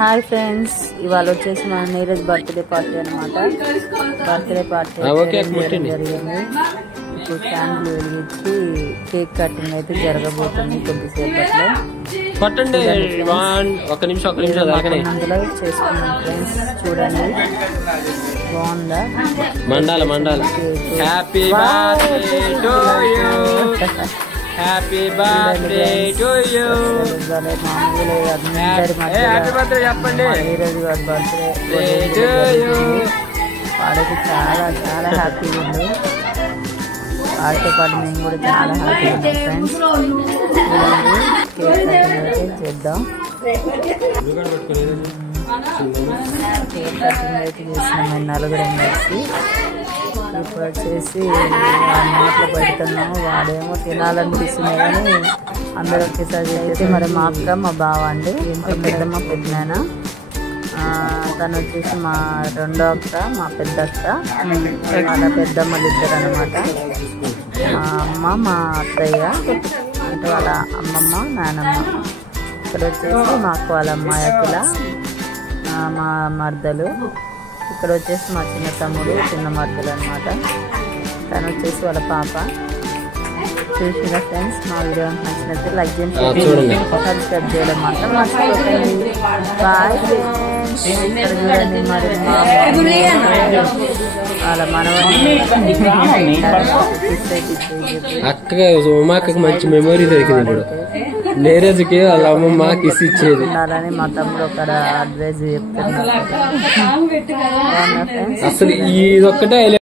Hi friends, ఇవాళ వచ్చేసి మన నీరజ్ బర్త్డే పార్టీ అనమాట. బర్త్డే పార్టీ జరిగింది. ఇప్పుడు క్యాండిల్ వెలిగించి కేక్ కటింగ్ అయితే జరగబోతుంది కొద్దిసేపట్లో. అందులో చేసుకున్నాం ఫ్రెండ్స్, చూడండి బాగుందా? Mandala mandala happy birthday to you, happy birthday to you. Happy birthday చెప్పండి. నీరజ్ గారి బర్త్డే వాడికి చాలా చాలా హ్యాపీగా ఉంది. వాడితో పాటు మేము కూడా చాలా హ్యాపీగా ఉన్నాం ఫ్రెండ్స్. కేక్ కటింగ్ అయితే చేద్దాం. కేక్ కటింగ్ అయితే చేసినాం మేము నలుగురం కలిసి. ఇప్పుడు వచ్చేసి నోట్లో పెడుతున్నాము. వాడేమో తినాలనిపిస్తుంది కానీ అందరూ ఒకేసారి చేసి, మరి మా అక్క మా బావ అండి, పెద్దమ్మ పెద్దనాయన, తను వచ్చేసి మా రెండో అక్క, మా పెద్ద అక్క, వాళ్ళ పెద్దమ్మలు ఇద్దరు అనమాట. మా అమ్మ మా అత్తయ్య అంటే వాళ్ళ అమ్మమ్మ నానమ్మ. ఇక్కడ వచ్చేసి మా అక్క వాళ్ళ అమ్మాయి అఖిల, మా మర్దలు. ఇక్కడ వచ్చేసి మా చిన్న తమ్ముడు చిన్న మర్దలు అనమాట. తను వచ్చేసి వాళ్ళ పాప. చూసిన ఫ్రెండ్స్, మా వీడియో నచ్చినట్టు లైక్ చేయండి, సబ్స్క్రైబ్ చేయడం మాత్రం మర్చిపోకండి. Bye friends. ఇక్కడ చూడండి మరి వాళ్ళ మనవని అక్క ఉమాకి మంచి మెమొరీ దొరికింది. ఇప్పుడు నీరజ్కి వాళ్ళ అమ్మమ్మ కిస్ ఇచ్చేది ఉండాలని మా తమ్ముడు ఒక అడ్వైజ్ చెప్తున్నారు. అసలు ఇది ఒక్కటే